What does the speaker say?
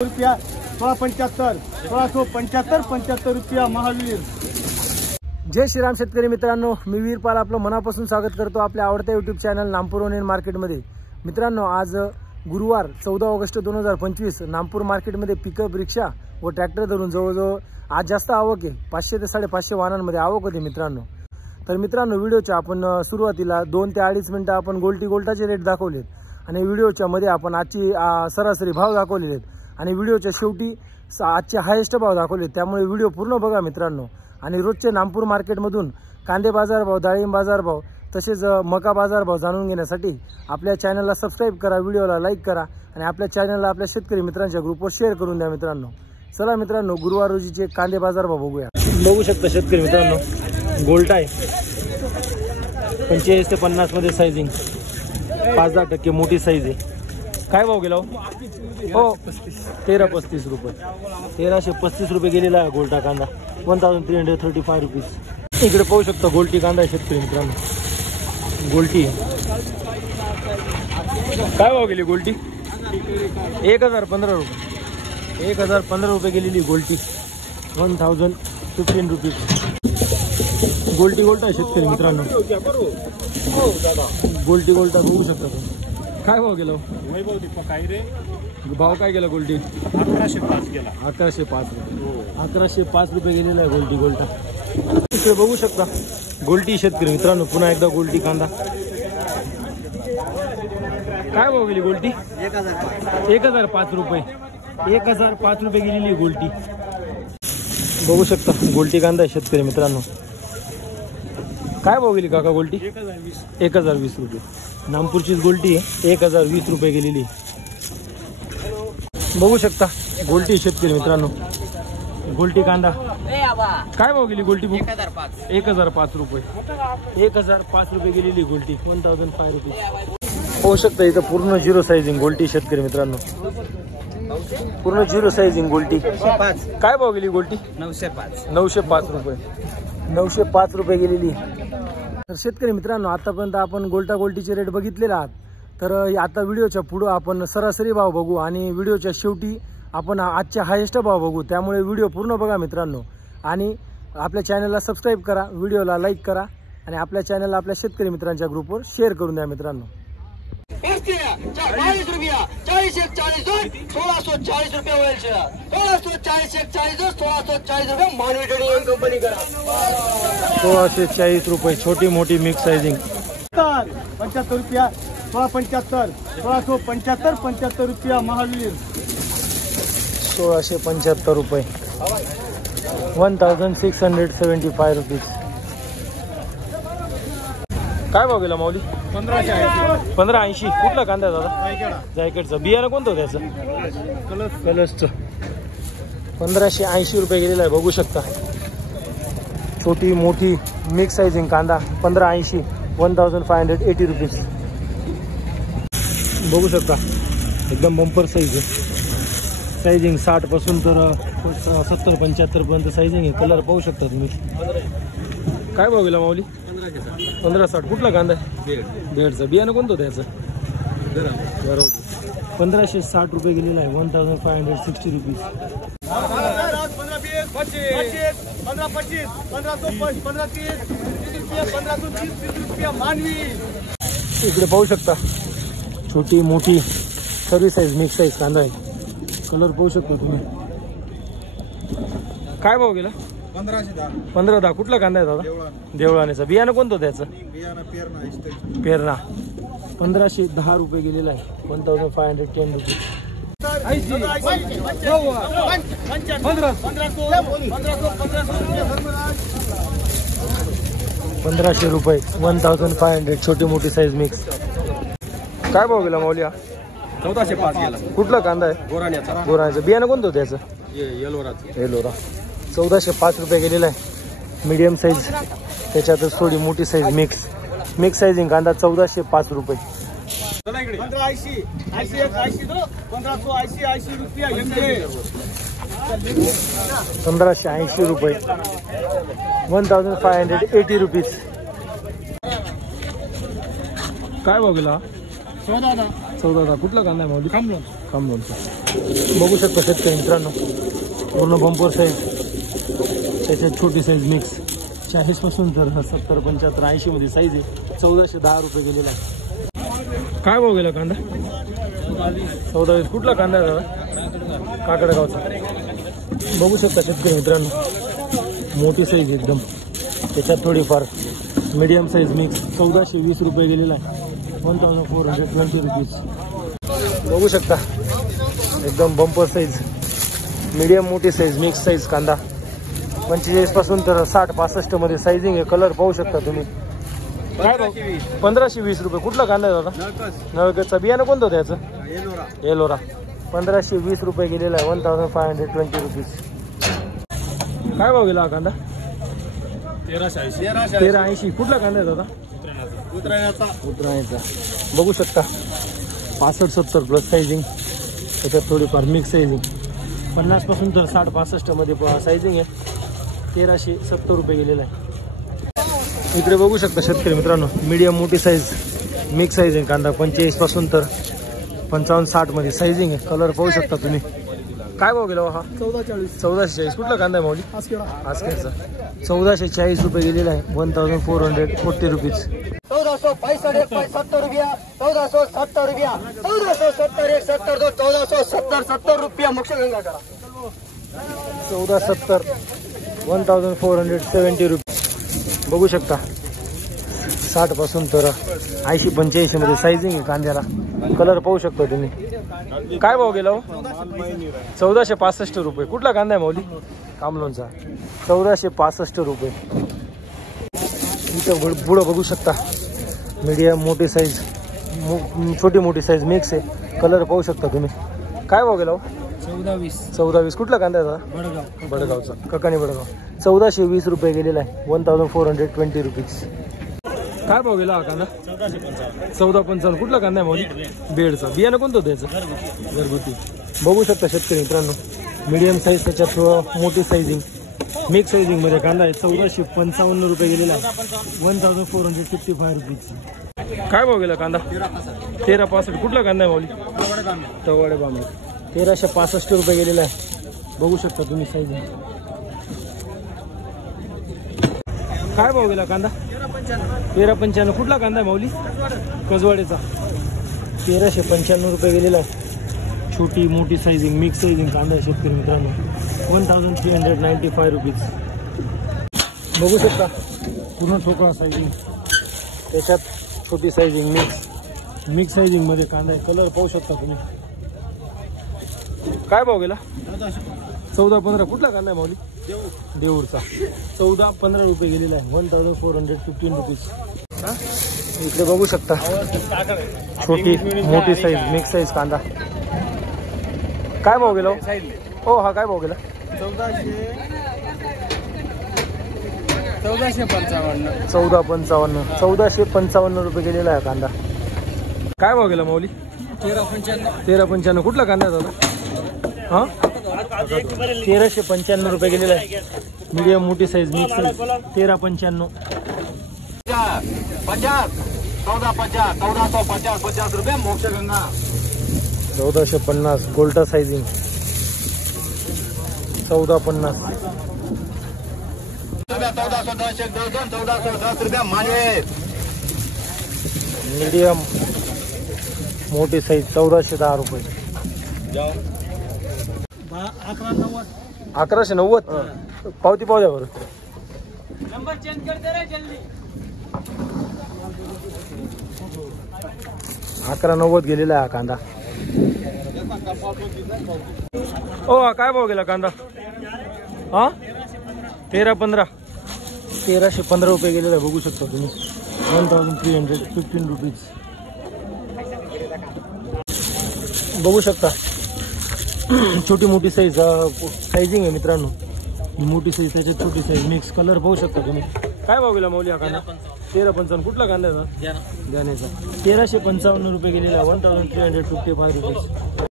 रुपया 1675 1675 75 रुपया महावीर। जय श्रीराम शेतकरी मित्रांनो, मी वीरपाल आपलं मनापासून स्वागत करतो आपल्या आवडत्या यूट्यूब चॅनल नामपूर ओनियन मार्केटमध्ये। मित्रांनो, आज गुरुवार 14 ऑगस्ट 2025 नामपूर मार्केटमध्ये पिकअप, रिक्षा व ट्रॅक्टर धरून जवळजवळ आज जास्त आवक आहे। 500 ते 550 वाहनांमध्ये आवक होती मित्रांनो। तर मित्रांनो, व्हिडिओच्या आपण सुरुवातीला 2 ते 2.5 मिनिटं आपण गोल्टाचे रेट दाखवलेत आणि व्हिडिओच्या मध्ये आपण आजची सरासरी भाव दाखवलेले आहेत आणि व्हिडिओच्या शेवटी आजचे हायेस्ट भाव दाखवले। त्यामुळे व्हिडिओ पूर्ण बघा मित्रांनो। आणि रोजचे नामपूर मार्केटमधून कांदे बाजार भाव, डाळिंब बाजार भाव तसेच मका बाजार भाव जाणून घेण्यासाठी आपल्या चॅनलला सबस्क्राइब करा, व्हिडिओला लाईक करा आणि आपल्या चॅनलला आपल्या शेतकरी मित्रांच्या ग्रुपवर शेअर करून द्या मित्रांनो। चला मित्रांनो, गुरुवार रोजीचे कांदे बाजार भाव बघूया। बघू शकता शेतकरी मित्रांनो, गोल्टा आहे 45 ते 50 मध्ये साइजिंग, 5-10% मोठी साईज आहे। काय भाव गेला हो? 1335 रुपये, 1335 रुपये गेलेला आहे गोल्टा कांदा, 1335 रुपीज। इकडे पाहू शकता गोल्टी कांदा आहे शेतकरी मित्रांनो, गोल्टी काय भाव गेली गोल्टी? 1015 रुपये, 1015 रुपये गेलेली गोल्टी, 1015 रुपीज। गोल्टी गोल्टा आहे शेतकरी मित्रांनो, गोल्टी गोल्टा बघू शकता तुम्ही। काय भाव गेला? भाव काय गेला गोल्टी? 1105 गेला, 1105 रुपये, 1105 रुपये गेलेला आहे गोल्टी गोल्टा। इकडे बघू शकता गोल्टी शेतकरी मित्रांनो, पुन्हा एकदा गोल्टी कांदा। काय भाव गेली गोल्टी? 1005 रुपये, 1005 रुपये गेलेली गोल्टी। बघू शकता गोल्टी कांदा आहे शेतकरी मित्रांनो। काय भाव गेली काका गोल्टी? 1020 रुपये, नामपूरचीच गोल्टी आहे, 1020 रुपये गेलेली। बघू शकता गोल्टी शेतकरी मित्रांनो, गोल्टी कांदा। काय भाव गेली गोल्टी? 1005 रुपये, 1005 रुपये गेलेली गोल्टी, 1005 रुपीज। होऊ शकता इथं पूर्ण झिरो साइजिंग गोल्टी शेतकरी मित्रांनो, पूर्ण झिरो साइजिंग गोल्टी। काय भाव गेली गोल्टी? 905 रुपये, 905 रुपये गेलेली। तर शेतकरी मित्रांनो, आतापर्यंत आपण गोल्टीचे रेट बघितलेले आहात। तर आता व्हिडिओच्या पुढे आपण सरासरी भाव बघू आणि व्हिडिओच्या शेवटी आपण आजच्या हायेस्ट भाव बघू। त्यामुळे व्हिडिओ पूर्ण बघा मित्रांनो आणि आपल्या चॅनलला सबस्क्राइब करा, व्हिडिओला लाईक करा आणि आपल्या चॅनलला आपल्या शेतकरी मित्रांच्या ग्रुपवर शेअर करून द्या मित्रांनो। 40 रुपया 40 1 40 1640 रुपये होईल, 1640 1 40 1640 रुपये मानवी ट्रेडिंग कंपनी करा। 1640 रुपये छोटी मोठी मिक्स साइजिंग। 75 रुपया 1675 1675 75 रुपया महावीर। 1675 रुपये, 1675 रुपीज। काय भाव गेला माऊली? 1580। कुठला कांदा आहे दादा? जायकेटचा। बियाणं कोणतं त्याचं? कलर्सचं। 1580 रुपये गेलेला आहे, बघू शकता छोटी मोठी मिक्स साइजिंग कांदा, 1580, 1580 रुपीज। बघू शकता एकदम बंपर साईज आहे, साइजिंग 60 पासून तर 70-75 पर्यंत साइजिंग आहे। कलर पाहू शकता तुम्ही। काय भाव गेला माऊली? 1560। कुठला कांदा आहे? बेडचा। बियाणं कोणतं त्याचं? 1560 रुपये गेलेला आहे, 1560 रुपीज। 1530 इकडे पाहू शकता छोटी मोठी सर्व साईज मिक्स साईज कांदा आहे। कलर पाहू शकता तुम्ही। काय भाव गेला? 1510। कुठला कांदा आहे दादा? देवळानेचा। बियाणं कोणतं त्याचं? पेरणा। 1510 रुपये गेलेला आहे, 1510 रुपीज। 1500 रुपये, 1500 छोटी मोठी साईज मिक्स। काय भाव गेला माऊलिया? 1405 गेला। कुठला कांदा आहे? गोराण्याचा। बियाणं कोणतं त्याचं? येलोरा। 1405 रुपये गेलेला आहे, मीडियम साईज, त्याच्यातच थोडी मोठी साईज मिक्स साइजिंग कांदा, 1405 रुपये। 1580 रुपया 1580 रुपये, 1580 रुपीज। काय भाव गेला? 14 कुठला कांदा आहे माऊली? कामलोनचा बघू शकता शेतकरी मित्रांनो, पूर्ण बंपर साईज, त्याच्यात छोटी साईज मिक्स 40 पासून तर 70, 75, 80 मध्ये साईज आहे. 1410 रुपये गेलेला आहे. काय भाव गेला कांदा? 14. कुठला कांदा आहे दादा? काकडगावचा. बघू शकता शेतकरी मित्रांनो, मोठी साईज एकदम, त्याच्यात थोडीफार मीडियम साईज मिक्स. 1420 रुपये गेलेला आहे. 1420 रुपीज. बघू शकता एकदम बंपर साईज, मीडियम मोठी साईज मिक्स साईज कांदा. 45 पासून तर 60-65 मध्ये साईजिंग आहे. कलर पाहू शकता तुम्ही. काय भाव? 1520 रुपये. कुठला कांदा आहे दादा? नळकचा. बियाणं कोणतं होतं याचं? एलोरा. 1520 रुपये गेलेला आहे. 1520 रुपीज. काय भाव गेला हा कांदा? 1380. कुठला कांदा आहे दादा? उतरायचा. बघू शकता 65-70 प्लस साईजिंग, त्याच्यात थोडीफार मिक्स साईजिंग. 50 पासून तर 60-65 मध्ये साईजिंग आहे. 1370 रुपये गेलेला आहे. इकडे बघू शकता शेतकरी मित्रांनो, मीडियम मोठी साईज मिक्स साईजिंग कांदा. 45 पासून तर 55-60 मध्ये साईजिंग आहे. कलर पाहू शकता तुम्ही. काय भाव गेला हा? 1440. कुठला कांदा आहे माऊली? आस्केरचा. 1440 रुपये गेलेला आहे. 1440 रुपीज. 1465 रुपया, 1470 रुपया, 1470, 170, 1470 रुपया. मोक्षगंगा करा. 1470, 1470 रुपये. बघू शकता 60 पासून तर 80-85 मध्ये साईजिंग आहे कांद्याला. कलर पाहू शकता तुम्ही. काय भाव गेला हो? 1465 रुपये. कुठला कांदा आहे माऊली? कामलोनचा. 1465 रुपये. इथं पुढं बघू शकता मीडियम मोठी साईज, छोटी मोठी साईज मिक्स आहे. कलर पाहू शकता तुम्ही. काय भाव गेला हो? 1420. कुठला कांदा आहे दादा? बडगावचा. ककानी बडगाव. 1420 रुपये गेलेला आहे. 1420 रुपीज. काय भाव गेला हा कांदा? 1455. कुठला कांदा आहे माऊली? बेडचा. बियाणं कोणतं होतं याचं? घरगुती. बघू शकता शेतकरी मित्रांनो, मीडियम साईज, त्याच्यात मोठी साईजिंग, मिक्स साईजिंग मध्ये कांदा आहे. 1455 रुपये गेलेला आहे. 1455 रुपीज. काय भाव गेला कांदा? 1365. कुठला कांदा आहे माऊली? तवाडे बांबे. 1365 रुपये गेलेला आहे. बघू शकता तुम्ही साईज. काय भाव गेला कांदा? 1395. कुठला कांदा आहे माऊली? कजवाडेचा. 1395 रुपये गेलेला आहे. छोटी मोठी साईजिंग मिक्स साईजिंग कांदा आहे शेतकरी मित्रांनो. 1395 रुपीज. बघू शकता पूर्ण ठोकळा साईजिंग, त्याच्यात छोटी साईजिंग मिक्स साईजिंग मध्ये कांदा आहे. कलर पाहू शकता तुम्ही. काय भाव गेला? 1415. कुठला कांदा आहे माऊली? देऊरचा. 1415 रुपये गेलेला आहे. 1415 रुपीज. इकडे बघू शकता छोटी मोठी साईज मिक्स साईज कांदा. काय भाव गेला हो? हा काय भाव गेला? 1455. 1455 रुपये गेलेला आहे कांदा. काय भाव गेला माऊली? 1395. कुठला कांदा आहे दादा? हा 1395 रुपये गेलेला आहे. मीडियम मोठी साईज मिक्स साईज. 1395. 1450 रुपये. मोक्षगंगा. 1450. गोल्टा साईजिंग. 1450. 1410 रुपया. माने मीडियम मोठी साईज 1410 रुपये. 1190. पावती पाहू द्या बरं. नंबर चेंज कर दे रे जल्दी. 1190 गेलेला आहे हा कांदा. ओ हा काय भाव गेला कांदा? हा 1315. 1315 रुपये गेलेला आहे. बघू शकता तुम्ही. 1315 रुपीज. बघू शकता छोटी मोठी साईज साईजिंग आहे मित्रांनो. मोठी साईज, त्याच्यात छोटी साईज मिक्स. कलर पाहू शकता तुम्ही. काय भाव गेला माऊली हा कांदा? 1355. कुठला कांदा आहे? जाण्याचा. 1355 रुपये गेलेला. 1355 रुपीज.